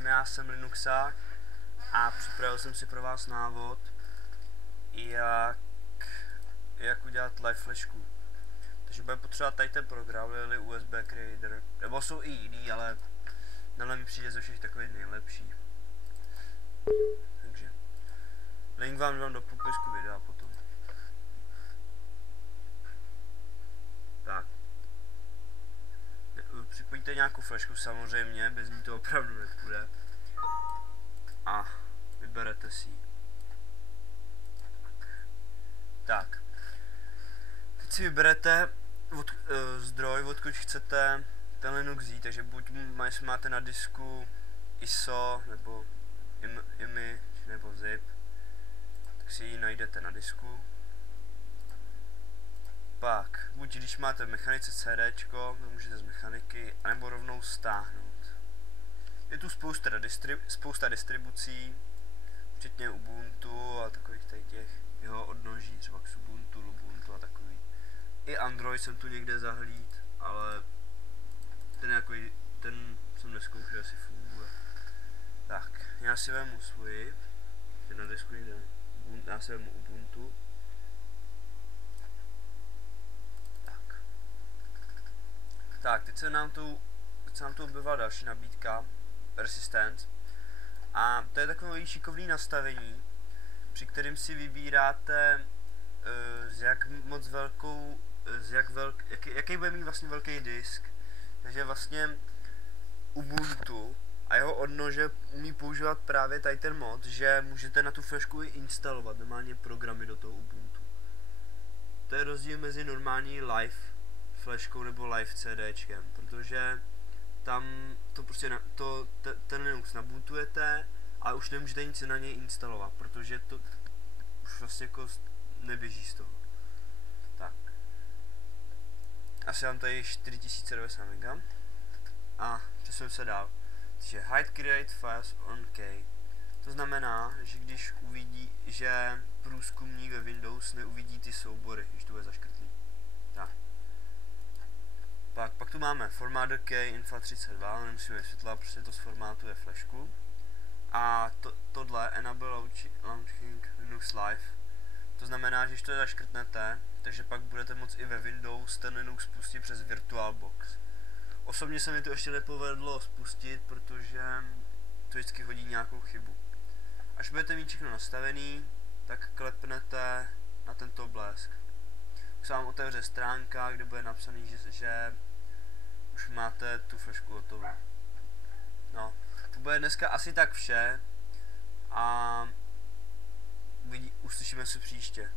Zdravím, já jsem Linuxák a připravil jsem si pro vás návod, jak udělat live flashku. Takže bude potřebovat tady ten program, ili USB Creator, nebo jsou i jiný, ale tenhle mi přijde ze všech takový nejlepší. Takže link vám dám do popisku videa potom. Tak. Připojíte nějakou flashku samozřejmě, bez ní to opravdu nepůjde. A vyberete si ji. Tak. Teď si vyberete zdroj, odkud chcete ten Linux vzít, takže buď máte na disku ISO, nebo IMI, nebo zip, tak si ji najdete na disku. Pak, buď když máte v mechanice CDčko, můžete z mechaniky, anebo rovnou stáhnout. Je tu spousta distribucí, včetně Ubuntu a takových těch jeho odnoží, třeba Xubuntu, Lubuntu a takový. I Android jsem tu někde zahlíd, ale ten jsem nezkoušel, jestli funguje. Tak, já si vemu svůj, na disku někde, já si vemu Ubuntu. Tak, teď se nám tu objevila další nabídka, Persistence. A to je takové šikovné nastavení, při kterém si vybíráte, jaký bude mít vlastně velký disk. Takže vlastně Ubuntu a jeho odnože umí používat právě tady ten mod, že můžete na tu flashku i instalovat normálně programy do toho Ubuntu. To je rozdíl mezi normální live flashkou nebo live CDčkem, protože tam to prostě ten Linux nabootujete, ale už nemůžete nic na něj instalovat, protože to už vlastně jako neběží z toho. Tak. Asi mám tady 4090 MB a přesunu se dál. Takže hide create files on K. To znamená, že když uvidí, že průzkumník ve Windows neuvidí ty soubory, když to bude zaškrtlý. Tak. Pak tu máme Formatter K Infa 32, nemusíme vysvětlovat, protože to zformátuje flashku. A tohle Enable Launching Linux Live. To znamená, že když to zaškrtnete, takže pak budete moct i ve Windows ten Linux spustit přes VirtualBox. Osobně se mi to ještě nepovedlo spustit, protože to vždycky hodí nějakou chybu. Až budete mít všechno nastavený, tak klepnete na tento blesk. Už se vám otevře stránka, kde bude napsaný, že už máte tu flashku hotovou. No, to bude dneska asi tak vše a uslyšíme se příště.